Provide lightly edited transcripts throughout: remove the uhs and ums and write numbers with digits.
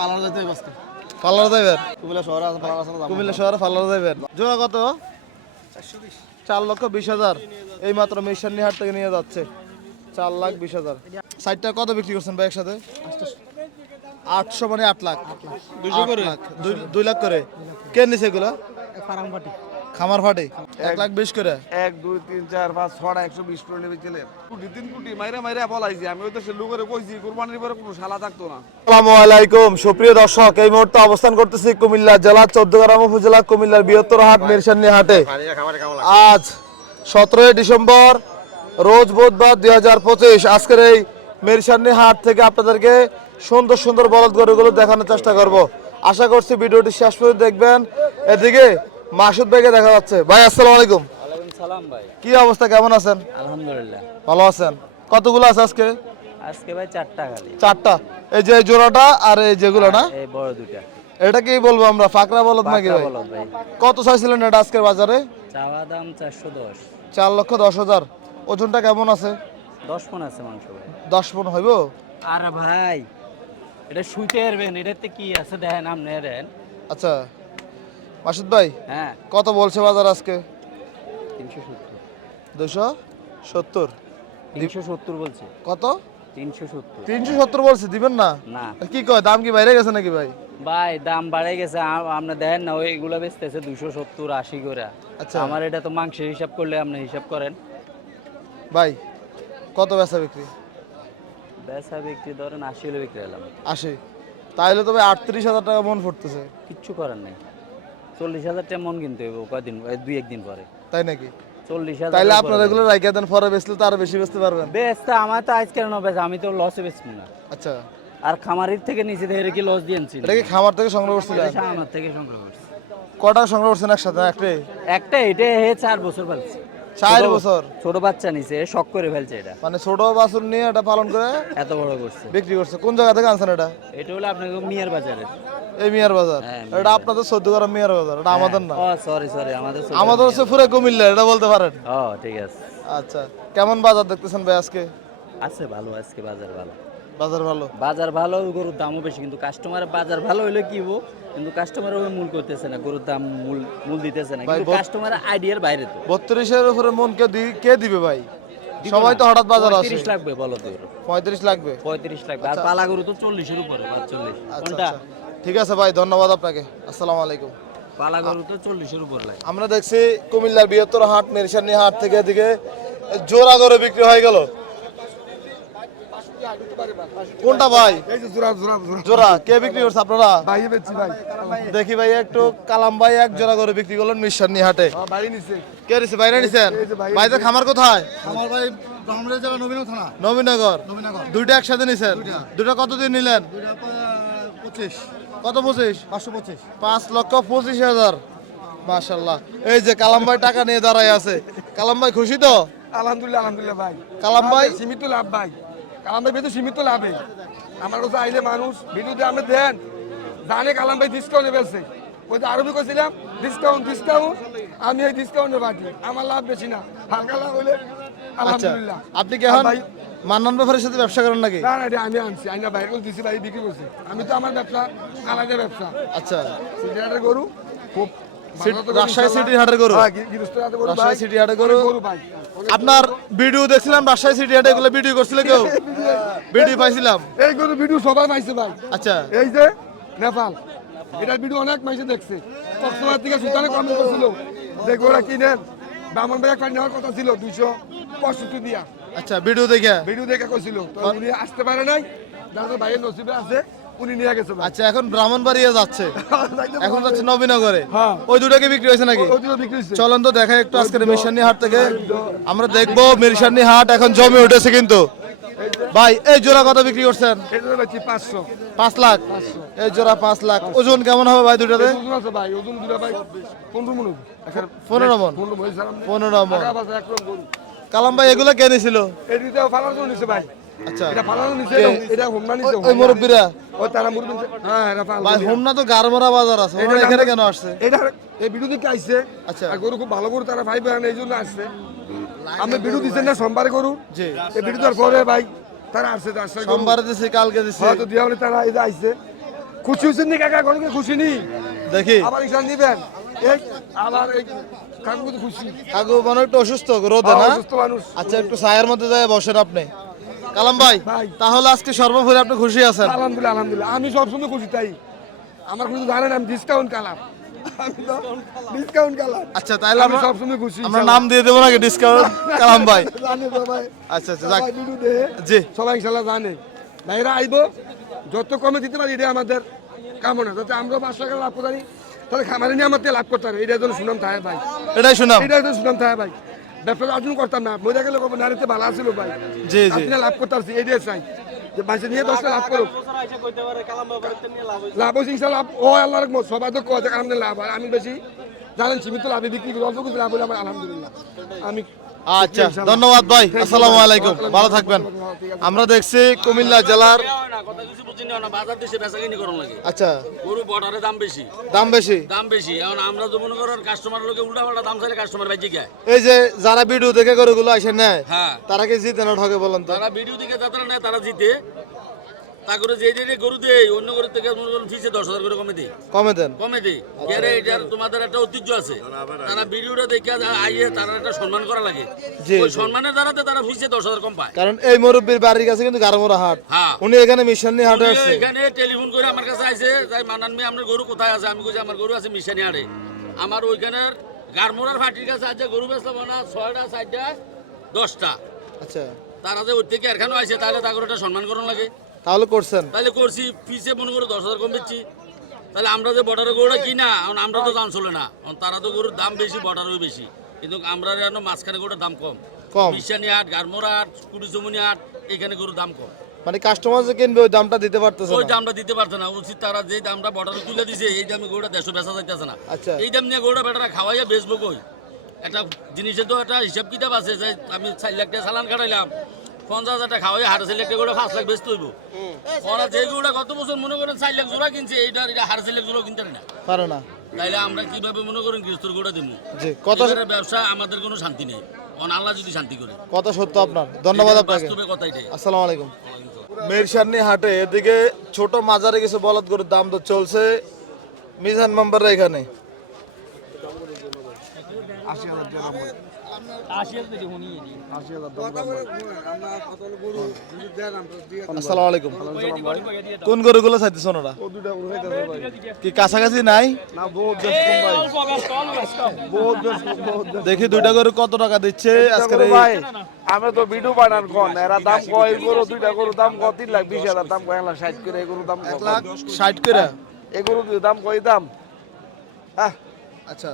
পালার যাইতে ব্যস্ত পাল্লার যাইবেন কুমিল্লা শহরে আছে পালার আছে কুমিল্লা শহরে পাল্লার যাইবেন জোড়া কত 4,20,000 এই মাত্র মিশননিহাট থেকে নিয়ে যাচ্ছে 4,20,000 সাইডটা কত বিক্রি করছেন ভাই একসাথে 800 মানে 8 লাখ 200 করে 2 লাখ করে কে নিছে এগুলা ফারাংপাটি খামার ফাটে 1,20,000 করে 1 2 3 4 5 6 120 করে নেবে চলে কোটি 3 কোটি মাইরা মাইরা বলাইছি আমি ওই দেশের লোকের কইছি কুরবানির পরে কোনো শালা থাকতো না। আসসালামু আলাইকুম সুপ্রিয় দর্শক এই মুহূর্তে অবস্থান করতেছি কুমিল্লা জেলা 14 গ্রাম উপজেলা কুমিল্লার বৃহত্তর হাট মিরসানি হাটে। আজ 17 ডিসেম্বর রোজ বুধবার 2025 আজকের এই মিরসানি হাট থেকে আপনাদেরকে সুন্দর সুন্দর বলদ গরুগুলো দেখানোর চেষ্টা করব। আশা করছি ভিডিওটি শেষ পর্যন্ত দেখবেন। এদিকে মাসুদ ভাইকে দেখা যাচ্ছে। ভাই আসসালামু আলাইকুম। ওয়ালাইকুম সালাম ভাই। কি অবস্থা, কেমন আছেন? আলহামদুলিল্লাহ ভালো আছেন। কতগুলো আছে আজকে? আজকে ভাই 4টা খালি। 4টা। এই যে এই জোড়াটা আর এই যেগুলো না, এই বড় দুইটা। এটা কি বলবো আমরা, ফাকরা বলদ নাকি ভাই? বলদ ভাই। কত চাইছিলেন এটা আজকের বাজারে? চাওয়া দাম 410। 4,10,000। ওজনটা কেমন আছে? 10 মণ আছে মাংস ভাই। 10 মণ হইব? আরে ভাই এটা শুইতে পারবেন, এটাতে কি আছে দেখেন আপনি দেন। আচ্ছা মাসুদ ভাই, হ্যাঁ কত বলছে বাজার আজকে? 370। 270? 370 বলছে। কত? 370। 370 বলছে, দিবেন না? না কি কয়, দাম কি বাইরে গেছে নাকি ভাই? ভাই দাম বাড়ে গেছে, আপনি দেখেন না ওইগুলো বেচতেছে 270 80 করে। আচ্ছা আমার এটা তো মাংসের হিসাব করলে আপনি হিসাব করেন। ভাই কত বেচা বিক্রি? বেচা বিক্রি ধরেন 80 হলে বিক্রি হলাম। 80? তাইলে তো ভাই 38,000 টাকা মন পড়তেছে। কিচ্ছু করার নাই। 40,000 টাকা মন কিনতে হবে কয়দিন, 2-1 দিন পরে। তাই নাকি? 40,000। তাইলে আপনারা এগুলো রাইখা দেন, পরে বেচলে তো আরো বেশি বেচতে পারবেন। বেচতে আমার তো আজকে না বেচ, আমি তো লসে বেচবো না। আচ্ছা, আর খামারির থেকে নিচে দেখে কি লস দিয়েছি? এটা কি খামার থেকে সংগ্রহ করছিলেন? আমার থেকে সংগ্রহ করছি। কটা সংগ্রহ করছেন একসাথে? একটাই? একটা এটা 4 বছর পালছে। 4 বছর? ছোট বাচ্চা নিছে, শখ করে ফেলছে এটা। মানে ছোট বাছুর নিয়ে এটা পালন করে এত বড় করছে, বিক্রি করছে। কোন জায়গা থেকে আনছেন এটা? এটা হলো আপনাকে মিয়ার বাজারের। এই মিয়ার বাজার? হ্যাঁ, এটা আপনাদের 14 গ্রাম মিয়ার বাজার, এটা আমাদের না। ও সরি আমাদের আমাদের হচ্ছে পুরো কুমিল্লা, এটা বলতে পারেন। ও ঠিক আছে। আচ্ছা, কেমন বাজার দেখতেছেন ভাই আজকে? আছে ভালো, আজকে বাজার ভালো। বাজার ভালো? বাজার ভালো, গরুর দামও বেশি, কিন্তু কাস্টমারের বাজার ভালো হইলে কি হবো, কিন্তু কাস্টমার ওই মূল করতেছে না, গরুর দাম মূল দিতেছে না, কিন্তু কাস্টমার আইডিয়ার বাইরে। তো 32-এর উপরে মন কে দিবে ভাই? সবাই তো হঠাৎ বাজার আসে। 35 লাগবে বলো তো। 35 লাগবে? 35 লাগবে। আর পালা গরু তো 40-এর উপরে, 45। আচ্ছা কোনটা? আচ্ছা, ঠিক আছে ভাই, ধন্যবাদ আপনাকে। আসসালামু আলাইকুম। পালা গরু তো 40-এর উপরে লাগে। আমরা দেখছি কুমিল্লার বৃহত্তর হাট মিরসানি হাট থেকে এদিকে জোড়া করে বিক্রি হয়ে গেল। কোনটা ভাই? এই যে জোড়া জোড়া জোড়া জোড়া কে বিক্রি করছে আপনারা? ভাই বেচছি ভাই। দেখি ভাই একটু, কালাম ভাই এক জোড়া করে বিক্রি করলেন মিরসানি হাটে। ভাই নিছে। কে নিছে? বাইরে নিছেন? ভাই তো খামার কোথায়? আমার ভাই ব্রাহ্মণবাড়িয়া জেলা নবীনগর থানা। নবীনগর? নবীনগর। দুইটা একসাথে নিছেন? দুটো কতদিন নিলেন? 25 কত 25? 525। 5,25,000। মাশাআল্লাহ। এই যে কালাম ভাই টাকা নিয়ে দাঁড়ায় আছে। কালাম ভাই খুশি তো? আলহামদুলিল্লাহ আলহামদুলিল্লাহ ভাই। কালাম ভাই সীমিত লাভ ভাই। কালাম ভাই বেশি সীমিত লাভে। আমার কাছে আইলে মানুষ ভিডিওতে আপনি দেন জানে কালাম ভাই ডিসকাউন্টে ফেলছে। ওই যে আরবি কইছিলাম ডিসকাউন্ট। আমি এই ডিসকাউন্টে বাকি, আমার লাভ বেশি না, হালকা লাভ হইলে আচ্ছা, আলহামদুলিল্লাহ। আপনি কি এখন ভাই মান্নান ব্যাপারের সাথে ব্যবসা করেন নাকি? না না, এটা আমি আনছি, আইনা বাইরে করে দিছি, ভাই বিক্রি করছি। আমি তো আমার ব্যবসা আলাদা ব্যবসা। আচ্ছা, সিটিহাটের গরু খুব রাজশাহী সিটি হাটের গরু? রাজশাহী সিটি হাটের গরু। আপনার ভিডিও দেখছিলাম রাজশাহী সিটি হাটে, এগুলো ভিডিও করছিল কেউ? ভিডিও পাইছিলাম। এই গরু ভিডিও সবাই পাইছে ভাই। আচ্ছা, এই যে নেপাল, এটার ভিডিও অনেক মানুষ দেখছে। কক্সবাজার থেকে সুলতানে কমেন্ট করছিল যে গোড়া কিনেন, ব্রাহ্মণ ভাই একটা নেওয়ার কথা ছিল 265 দিয়া। আচ্ছা, ভিডিও দেখে কইছিল, তো উনি আসতে পারে নাই, যাদের ভাইয়ের নসিবে আছে উনি নিয়ে গেছে ভাই। আচ্ছা, এখন ব্রাহ্মণবাড়িয়া যাচ্ছে, এখন যাচ্ছে নবীনগরে। হ্যাঁ। ওই দুটাকে বিক্রি হয়েছে নাকি? ওই দুটো বিক্রি হইছে। চলেন তো দেখাই একটু আজকের মিরসানি হাট থেকে। আমরা দেখবো মিরসানি হাট এখন জমে উঠেছে কিন্তু। ভাই এই জোড়া কত বিক্রি করছেন? এটা হচ্ছে 500। 5 লাখ? এই জোড়া 5 লাখ। ওজন কেমন হবে ভাই দুটাতে? ওজন আছে ভাই, ওজন দুটো ভাই 15 মণ। 15 মণ? 15 মণ সারাম। 15 মণ। টাকা বাজে একরকম গরু। কালাম ভাই এগুলো কে নিছিল? এই দুটো ফালানো জন্য নিছে ভাই। আচ্ছা, এটা ফালানো নিছে, এটা হোমনা নিছে। ওই মুরব্বিরা? ও তারা মুরব্বি। হ্যাঁ, এটা ফালানো। ভাই হোমনা তো গারমরা বাজার আছে, ওরা এখানে কেন আসছে? এটা এই ভিডিও দিকে আইছে। আচ্ছা। আর গরু খুব ভালো গরু, তারা ভাইবে না, এই জন্য আসছে। আমি ভিডিও দিছেন না সোমবারে গরু? জি। এই ভিডিও দেওয়ার পরে ভাই তারা আসছে, সোমবারে দিছি, কালকে দিছি। হয়তো দিয়া বলে তারা এই যে আইছে। খুশি হচ্ছেন নি কাকা কোনো খুশি নি দেখি আবার ইনশাল নিবেন এই আবার এই কাকু তো খুশি কাকু মনে হয় একটু অসুস্থ রোদে না অসুস্থ মানুষ আচ্ছা একটু ছায়ার মধ্যে যায় বসেন আপনি কালাম ভাই ভাই। তাহলে আজকে সর্বোপরি আপনি খুশি আছেন আলহামদুলিল্লাহ আলহামদুলিল্লাহ আমি সবসময় খুশি তাই আমার কিন্তু জানেন আমি ডিসকাউন্ট কালার আমি তো ডিসকাউন্ট কালার আচ্ছা তাহলে আমি আমরা সবসময় খুশি আমরা নাম দিয়ে দেবো নাকি ডিসকাউন্ট কালাম ভাই জানে সবাই আচ্ছা আচ্ছা যাক সবাই ভিডিও দেখে জি সবাই ইনশাল্লাহ জানে ভাইরা আইবো যত কমে দিতে পারি এটা আমাদের কামনা যাতে আমরা 5 টাকা লাভ করতে পারি তাহলে খামারে নিয়ে আমাদের লাভ করতে পারি এটার জন্য সুনাম থাকে ভাই এটাই শুনাম এটার জন্য সুনাম থাকে ভাই ব্যবসা অর্জন করতাম না মজা গেলে কবে নারীতে ভালো আছিল ভাই জি জি আপনি লাভ করতে পারছি এটাই চাই যে মাসে নিয়ে 10 লাভ করুক লাভ হয়েছে ইনশাল্লাহ ও আল্লাহর রহমত সবাই তো কথা কারণে লাভ হয় আমি বেশি জানেন সীমিত লাভে বিক্রি করি অল্প কিছু লাভ হলে আমার আলহামদুলিল্লাহ আমি আচ্ছা ধন্যবাদ ভাই আসসালামু আলাইকুম ভালো থাকবেন আমরা দেখছি কুমিল্লা জেলার কথা কিছু বুঝি না বাজার দেশে বেচাকিনি করন লাগে আচ্ছা গরু বর্ডারে দাম বেশি দাম বেশি এখন আমরা তো মনে করেন কাস্টমার লোকে উল্টা পাল্টা দাম চাইলে কাস্টমার বাইজি গায় এই যে যারা ভিডিও দেখে গরুগুলো আসে নেয় হ্যাঁ তারা কি জিতে না ঠকে বলেন তো তারা ভিডিও দিকে যাত্রা নেয় তারা জিতে তা করে যে যে গরু দেয় অন্য গরুর থেকে মনে করেন ফিসে 10,000 করে কমে দেয় কমে দেন এটার তোমাদের একটা ঐতিহ্য আছে তারা ভিডিওটা দেখে আইয়ে তারা একটা সম্মান করা লাগে জি, ওই জি। সম্মানের দ্বারাতে তারা ফিসে 10,000 কম পায় কারণ এই মুরব্বীর বাড়ির কাছে কিন্তু গারমোড়া হাট হ্যাঁ। উনি এখানে মিশন নিয়ে হাটে আসছে এখানে টেলিফোন করে আমার কাছে আইছে তাই মানান মেয়ে আপনার গরু কোথায় আছে আমি কইছি আমার গরু আছে মিশানি হাটে আমার ওইখানের গারমোড়ার ফাটির কাছে আছে গরু বেচলাম না 6টা 4টা 10টা আচ্ছা তারা যে ওর থেকে এখানে আইছে তাহলে তাকে একটা সম্মান করণ লাগে তাহলে করছেন তাহলে করছি ফিসে মনে করো 10,000 কম বেচছি তাহলে আমরা যে বর্ডারে গরুটা কিনা এখন আমরা তো দাম চলে না এখন তারা তো গরুর দাম বেশি বর্ডারও বেশি কিন্তু আমরা যেন মাঝখানে গরুটার দাম কম কম মিশানি হাট গারমোড়া হাট কুড়িচমনি হাট এখানে গরুর দাম কম মানে কাস্টমার যে কিনবে ওই দামটা দিতে পারতেছে ওই না দামটা দিতে পারছে না উচিত তারা যে দামটা বর্ডারে তুলে দিছে এই দামে গরুটা 150 বেচা যাইতেছে না আচ্ছা। এই দাম নিয়ে গরুটা বেটারা খাওয়াইয়া বেচবো কই একটা জিনিসের তো একটা হিসাব কিতাব আছে যে আমি 4 লাখ টাকা চালান কাটাইলাম 50,000 টাকা খাওয়াই 4 লাখ টাকা গরু 5 লাখ বেচতে হইব ওরা যে গরুটা কত বছর মনে করেন 4 লাখ জোড়া কিনছে এইটা 4 লাখ জোড়া কিনতে না পারে না তাইলে আমরা কিভাবে মনে করেন গৃহস্থর গরুটা দিব জি কত ব্যবসা আমাদের কোনো শান্তি নেই অন আল্লাহ যদি শান্তি করে কত সত্য আপনার ধন্যবাদ আপনাকে বাস্তবে কথা এটাই আসসালামু আলাইকুম মিরসানি হাটে এদিকে ছোট মাজারে কিছু বলদ গরুর দাম তো চলছে মিজান মেম্বাররা এখানে আসসালামু আলাইকুম কোন গরুগুলো চাইতেছ ওরা কি কাছাকাছি নাই দেখি দুইটা গরু কত টাকা দিচ্ছে আজকের এই আমি তো ভিডিও বানান কোন এরা দাম কয় গরু দুইটা গরু দাম কয় 3,20,000 দাম কয় 1,60,000 করে এই গরু দাম 1,60,000 করে এই গরু দাম কয় দাম আচ্ছা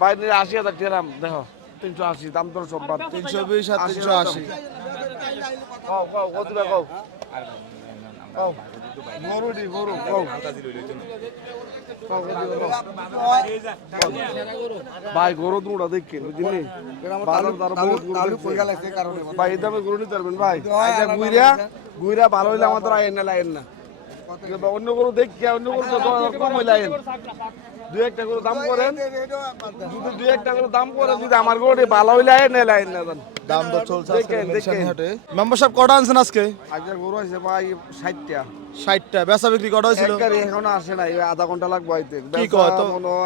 বাইরে 80,000 টাকা দেখো 380 দাম তো সব বাদ 320 আর 380 কও কও কত দিবা কও কও গরু দি গরু কও ভাই গরু দুটা দেখি বুঝলি ভাই এই দামে গরু নিতে পারবেন ভাই গুইরা ভালো হইলে আমাদের আইন না লাইন না অন্য গরু দেখি অন্য গরু তো কম হইলে আইন দুই একটা করে দাম করেন যদি দুই একটা করে দাম করেন যদি আমার গরু ভালো হইলে আইন না লাইন না দাম তো চলছে আজকে দেখেন, মিরসানি দেখেন। হাটে মেম্বারশিপ কটা আনছেন আজকে আজকে গরু আছে ভাই 60টা 60টা বেচা বিক্রি কটা হয়েছিল এক গাড়ি এখনো আসে নাই ওই আধা ঘন্টা লাগবে আইতে কি কয় তো?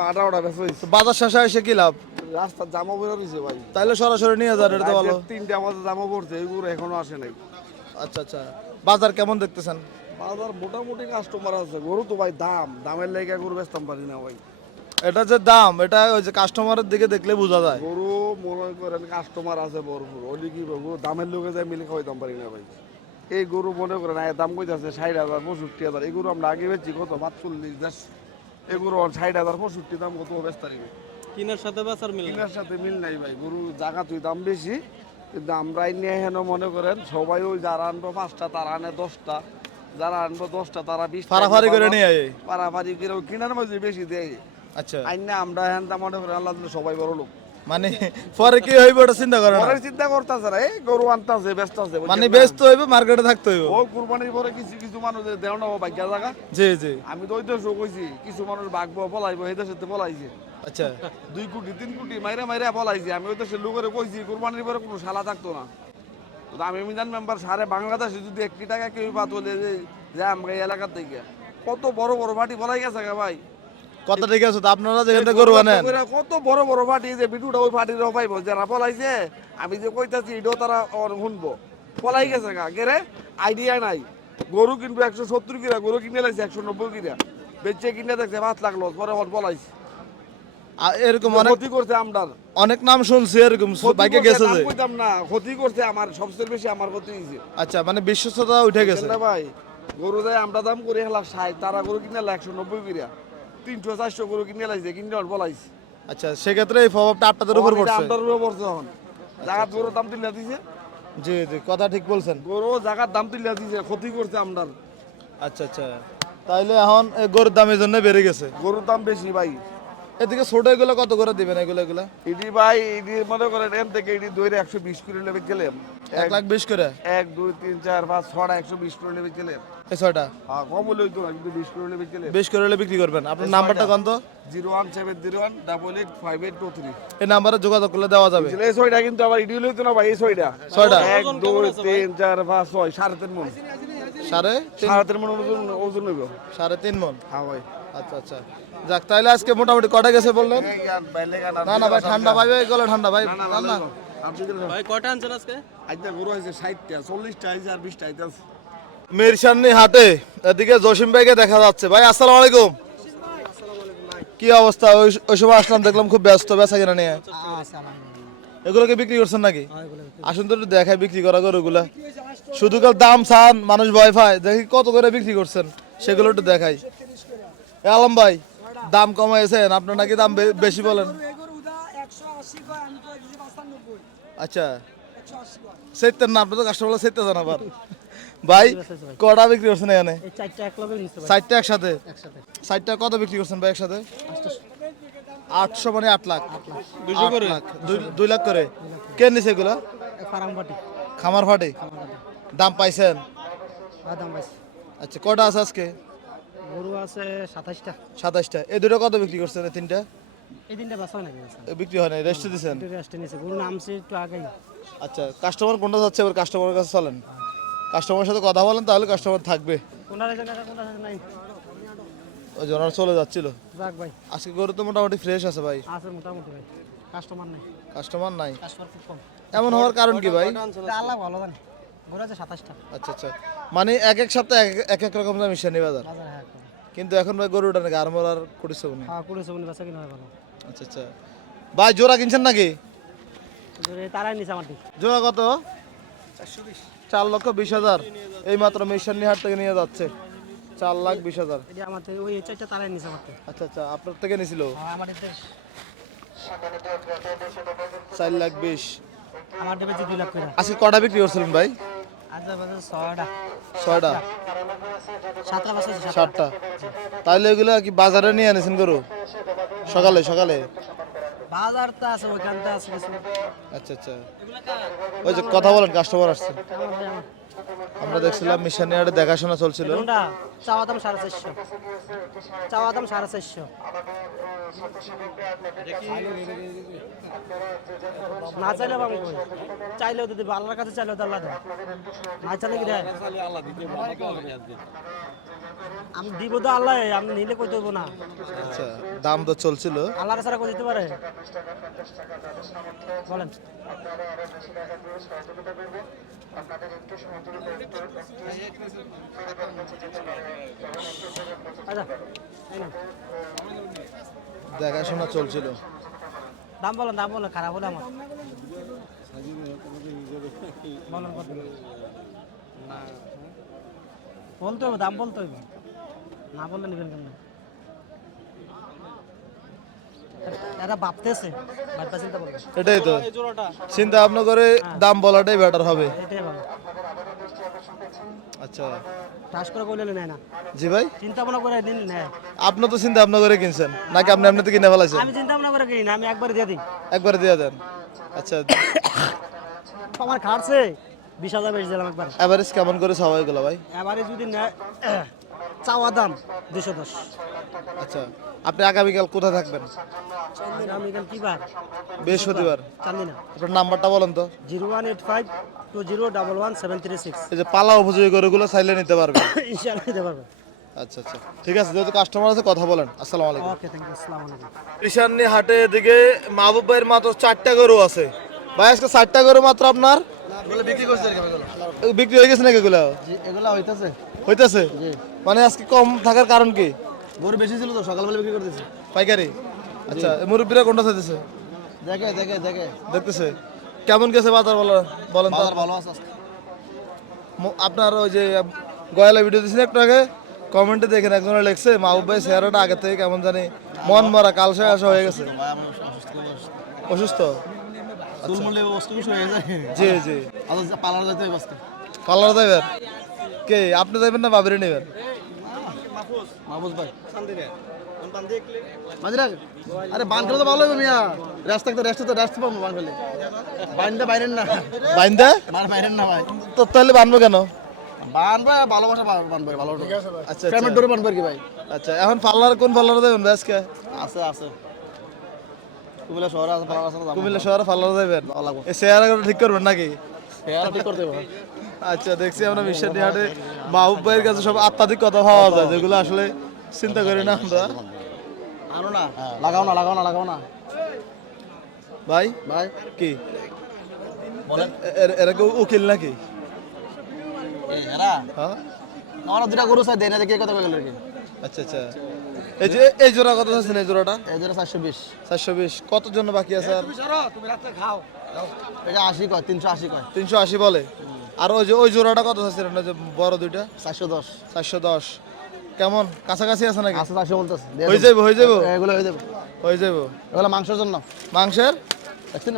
18টা বেশ হইছে তো বাজার শেষে এসে কি লাভ রাস্তা জামা বের হইছে ভাই তাইলে সরাসরি নিয়ে যান এটা তো ভালো তিনটা আমাদের জামা পড়ছে এই গরু এখনো আসে নাই আচ্ছা আচ্ছা বাজার কেমন দেখতেছেন বাজার মোটামুটি কাস্টমার আছে গরু তো ভাই দামের লেগে গরু বেচতাম পারি না ভাই এটা যে দাম এটা ওই যে কাস্টমারের দিকে দেখলে বোঝা যায় গরু মনে করেন কাস্টমার আছে ভরপুর ওলি কি গরু দামের লোকে যায় মিলে খাওয়াইতাম পারি না ভাই এই গরু মনে করেন দাম কইতাছে 60,000 65,000 এই গরু আমরা আগে বেচছি কত 45 এই গরু 60,000 65 দাম কত বেচতারি কিনার সাথে বেচার মিল কিনার সাথে মিল নাই ভাই গরু জায়গা তুই দাম বেশি কিন্তু আমরা নিয়ে হেন মনে করেন সবাই ওই যারা আনবো 5টা তারা আনে 10টা যারা আনবো 10টা তারা 20 ফারাফারি করে নিয়ে আয় পারাপারি করে কিনার মধ্যে বেশি দেয় আচ্ছা আইনা আমরা হেন তা মনে করেন আল্লাহ দিলে সবাই বড় লোক মানে পরে কি হইব এটা চিন্তা করে না পরে চিন্তা করতেছে না এই গরু আনতেছে ব্যস্ত আছে মানে ব্যস্ত হইব মার্কেটে থাকতে হইব ও কুরবানির পরে কিছু কিছু মানুষ দেও না ভাগ্যা জায়গা জি জি আমি তো ওই দেশও কইছি কিছু মানুষ ভাগবো পলাইবো এই দেশে পলাইছে আচ্ছা 2 কোটি 3 কোটি মাইরা পলাইছে আমি ওই দেশের লোকের কইছি কুরবানির পরে কোনো শালা থাকতো না তো আমি মিজান মেম্বার সারে বাংলাদেশে যদি 1 টাকা কেউ পাত বলে যে আমরা এই এলাকা থেকে কত বড় বড় বাটি বলাই গেছে গা ভাই। কত ঠিক আছে তো আপনারা যেখান থেকে গরু আনেন কত বড় বড় বাটি যে বিটুটা ওই বাটির পাইব যারা পলাইছে আমি যে কইতাছি এটাও তারা শুনবো পলাই গেছে গা গেরে আইডিয়া নাই গরু কিনবো 170 কিরা গরু কিনে লাইছে 190 কিরা বেচে কিনে দেখছে 5 লাখ লস পরে পলাইছে এরকম অনেক ক্ষতি করছে আমদার অনেক নাম শুনছি এরকম বাইকে গেছে যে কইতাম না ক্ষতি করছে আমার সবচেয়ে বেশি আমার ক্ষতি হইছে আচ্ছা মানে বিশ্বস্ততা উঠে গেছে না ভাই গরু যায় আমরা দাম করে হেলা 60 তারা গরু কিনে 190 কিরা 300 400 গরু কিনে লাইছে কিনে পলাইছে আচ্ছা সেক্ষেত্রে এই প্রভাবটা আপনাদের উপর পড়ছে আমদার উপর পড়ছে এখন জায়গা গরুর দাম তুলে দিছে জি জি কথা ঠিক বলছেন গরু জায়গার দাম তুলে দিছে ক্ষতি করছে আমদার আচ্ছা আচ্ছা তাইলে এখন এই গরুর দামের জন্য বেড়ে গেছে গরুর দাম বেশি ভাই এদিকে ছোট এগুলো কত করে দিবেন এগুলো এগুলো ইডি ভাই ইডি মনে করেন এম থেকে ইডি দইরে 120 করে লেবে গেলাম 1,20,000 করে 1 2 3 4 5 6 120 করে লেবে গেলাম এই ছয়টা হ্যাঁ কম হলেই তো কিন্তু 20 করে লেবে গেলাম 20 করে হলে বিক্রি করবেন আপনার নাম্বারটা কত 01701 এই নাম্বারে যোগাযোগ করলে দেওয়া যাবে এই ছয়টা কিন্তু আবার ইডি লইতো না ভাই এই ছয়টা ছয়টা 1 2 3 4 5 6 3.5 মণ সাড়ে 3.5 মণ ওজন হইব 3.5 মণ হ্যাঁ ভাই আচ্ছা আচ্ছা যাক তাইলে আজকে মোটামুটি কটা গেছে বললেন না না ভাই ঠান্ডা পাইবে গলে ঠান্ডা ভাই না না ভাই কয়টা আনছেন আজকে? আজকে গরু হয়েছে 60টা 40টা হয়েছে আর 20টা হইতাছে মিরসান্নি হাটে এদিকে জসিম ভাইকে দেখা যাচ্ছে ভাই আসসালামু আলাইকুম কি অবস্থা ওই সময় আসলাম দেখলাম খুব ব্যস্ত বেচা কিনা নিয়ে এগুলোকে বিক্রি করছেন নাকি আসুন তো একটু দেখাই বিক্রি করা গরুগুলা শুধু কাল দাম চান মানুষ ভয় পায় দেখি কত করে বিক্রি করছেন সেগুলো একটু দেখাই এ আলম ভাই দাম কমাইছেন আপনার নাকি দাম বেশি বলেন আচ্ছা সেতেন না আপনি তো কাস্টমার সেতে যান আবার ভাই কটা বিক্রি করছেন এখানে এই চারটা এক লগে নিতে পারি চারটা একসাথে চারটা কত বিক্রি করছেন ভাই একসাথে 800 মানে 8 লাখ 200 করে 2 লাখ করে কে নিছে এগুলো ফারামবাটি খামার ফাটে দাম পাইছেন দাম পাইছি আচ্ছা কটা আছে আজকে গরু আছে 27টা 27টা এই দুটো কত বিক্রি করছেন এই তিনটা এই তিনটা বেচা নাকি এ বিক্রি হয় না রেস্ট দিছেন রেস্টে নিছে গরু নামছে একটু আগেই আচ্ছা কাস্টমার কোনটা যাচ্ছে এবার কাস্টমারের কাছে চলেন কাস্টমারের সাথে কথা বলেন তাহলে কাস্টমার থাকবে কোনটা রেখে কোনটা নাই ওই জনার চলে যাচ্ছিল যাক ভাই আজকে গরু তো মোটামুটি ফ্রেশ আছে ভাই আছে মোটামুটি ভাই কাস্টমার নাই কাস্টমার নাই কাস্টমার খুব কম এমন হওয়ার কারণ কি ভাই আল্লাহ ভালো জানে গরু আছে 27টা আচ্ছা আচ্ছা মানে এক এক সপ্তাহে এক এক রকম দাম মিশানি বাজার বাজার হ্যাঁ কিন্তু এখন ভাই গরুটা নাকি আরমোর আর করেছে উনি হ্যাঁ কুড়ি সবনি বেচা কিনা হয় ভালো আচ্ছা আচ্ছা ভাই জোড়া কিনছেন নাকি তারাই নিছে আমার দিক জোড়া কত 4,20,000 এই মাত্র মিশানি হাট থেকে নিয়ে যাচ্ছে 4,20,000 এটা আমার থেকে ওই চারটা তারাই নিছে আমার থেকে আচ্ছা আচ্ছা আপনার থেকে নিছিল আমার দিক 4,20,000 আমার দিকে 2 লাখ করে আজকে কটা বিক্রি করছিলেন ভাই আজ বাজার 6টা 6টা 7টা বাজে 7টা তাহলে এগুলো কি বাজারে নিয়ে এনেছেন গরু সকালে সকালে বাজার তো আছে ওখানতে আছে কিছু আচ্ছা আচ্ছা ওই যে কথা বলেন কাস্টমার আসছে আমরা দেখছিলাম মিশানি হাটে দেখাশোনা চলছিল কোনটা চাওয়া দাম 450 চাওয়া দাম 450 না চাইলে বাম কই চাইলেও দিতে আল্লাহর কাছে চাইলেও তো আল্লাহ দেয় না চাইলে কি দেয় আল্লাহ দিতে আজকে আমি দিব তো আল্লাহ আমি নিলে কই দেব না আচ্ছা দাম তো চলছিল আল্লাহর ছাড়া কই দিতে পারে বলেন আচ্ছা এই নাও। দেখাশোনা চলছিল দাম বলেন খারাপ হলে আমার বলেন কত না বলতে হবে দাম বলতে হবে না বললে নেবেন কেন এটা ভাবতেছে ভাবতে চিন্তা করবে এটাই তো এই জোড়াটা চিন্তা ভাবনা করে দাম বলাটাই বেটার হবে এটাই ভালো আচ্ছা চাষ করে কইলে নেয় না জি ভাই চিন্তা ভাবনা করে দিন নেয় আপনি তো চিন্তা ভাবনা করে কিনছেন নাকি আপনি এমনিতে কিনে ফেলাইছেন আমি চিন্তা ভাবনা করে কিনি না আমি একবার দিয়ে দিই একবার দিয়ে দেন আচ্ছা আমার খাটছে 20,000 বেশি দিলাম একবার এভারেজ কেমন করে সবাই গুলো ভাই এবারে যদি নেয় চাওয়া দাম 210 আচ্ছা আপনি আগামীকাল কোথায় থাকবেন আমি এখানে কি বার বৃহস্পতিবার চান্দি না আপনার নাম্বারটা বলেন তো 0185 2011 736 এই যে পালা উপযোগী গরুগুলো চাইলে নিতে পারবেন ইনশাআল্লাহ দিতে পারবে আচ্ছা আচ্ছা ঠিক আছে, যেহেতু কাস্টমার আছে কথা বলেন। আসসালামু আলাইকুম। ওকে থ্যাংক ইউ, আসসালামু আলাইকুম। ঈশানী হাটে এদিকে মাহবুব ভাইয়ের মাত্র 4টা গরু আছে। ভাই আজকে 4টা গরু মাত্র আপনার বিক্রি করছে এগুলো? বিক্রি হয়ে গেছে নাকি এগুলো? জি, এগুলো হইতাছে। হইতেছে? জি, মানে আজকে কম থাকার কারণ কি? গরু বেশি ছিল তো, সকালবেলা বিক্রি করতেছে। পাইকারি? আচ্ছা, মুরব্বীরা কোনটা চাইতেছে? দেখে দেখতেছে কেমন গেছে বাজার বলেন তো। বাজার ভালো আছে আজকে। আপনার ওই যে গয়ালা ভিডিও দিয়েছেন একটু আগে, কমেন্টে দেখেন একজনে লিখছে মাহবুব ভাই চেহারাটা আগে থেকে কেমন জানি মন মরা কালসা আসা হয়ে গেছে। অসুস্থ? চুল মুলে বস্তু কিছু হয়ে যায়। জি জি। আচ্ছা, পার্লার যাইতে হবে আজকে। পার্লার যাইবেন? কে আপনি যাইবেন না বাবিরে নেবেন? মাহবুব ভাই মাঝিরা, আরে বান খেলে তো ভালো হবে মিয়া। রেস্ট থাকতে রেস্ট পাবো বান খেলে। বাইনটা বাইরেন না, বাইন্দা বাইরেন না ভাই। তো তাহলে বানবো কেন? বান ভাই ভালোবাসা, বান ভাই ভালো। আচ্ছা ফ্যামিলি ডোরে বান কি ভাই? আচ্ছা, এখন পার্লার কোন পার্লারে যাবেন ভাই আজকে? আছে কুমিল্লা শহরে আছে, পার্লার আছে না? কুমিল্লা শহরে পার্লারে যাবেন? ভালো লাগবে। এই চেহারা ঠিক করবেন নাকি? ফেয়ার ঠিক করতে হবে। আচ্ছা, দেখছি আমরা ঈশানী হাটে মাহবুব ভাইয়ের কাছে সব আত্মাধিক কথা পাওয়া যায়, যেগুলো আসলে চিন্তা করি না আমরা। আনো না, লাগাও না ভাই ভাই। কি বলেন এরা কি উকিল নাকি? এরা হ্যাঁ, আমরা দুটা গরু চাই দেয় না, দেখে কথা বলে কি? আচ্ছা আচ্ছা। এই যে এই জোড়া কত আছেন? এই জোড়াটা এই জন্য 420। 420। কত জন্য বাকি আছে আর? এটা 80 কয়, 380 কয়। 380 বলে। আর ওই যে ওই জোড়াটা কত আছেন? যে বড় দুইটা 410 410। কেমন কাছাকাছি আছে নাকি? আছে, 400 বলতেছে। হয়ে যাবো এগুলো হয়ে যাবে। এগুলো মাংসের জন্য। মাংসের দেখছেন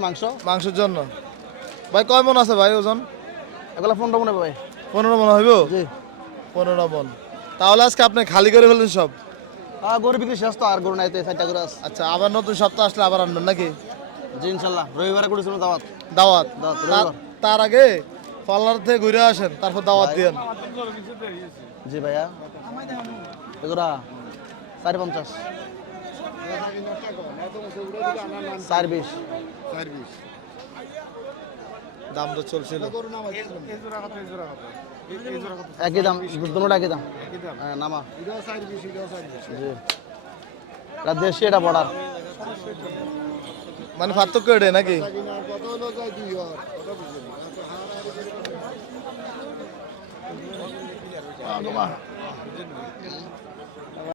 মাংসের জন্য। ভাই কয় মন আছে ভাই ওজন? এগুলো 15 মনে ভাই। 15 মন হইব? জি। 15 মন। তাহলে আজকে আপনি খালি করে ফেললেন সব? গরু বিক্রি শেষ তো, আর গরু নাই তো, 4টা গরু আছে। আচ্ছা, আবার নতুন সপ্তাহ আসলে আবার আনবেন নাকি? জি ইনশাল্লাহ, রবিবারে করেছিল দাওয়াত। দাওয়াত? রবিবার। তার আগে পার্লার থেকে ঘুরে আসেন, তারপর দাওয়াত দিয়েন। জি ভাইয়া, এগুলা 450। 420। দাম তো চলছিল। একই দাম, দুটোটা একই দাম। হ্যাঁ, নামা। জি, এটা দেশি, এটা বর্ডার। মানে পার্থক্য এটাই নাকি?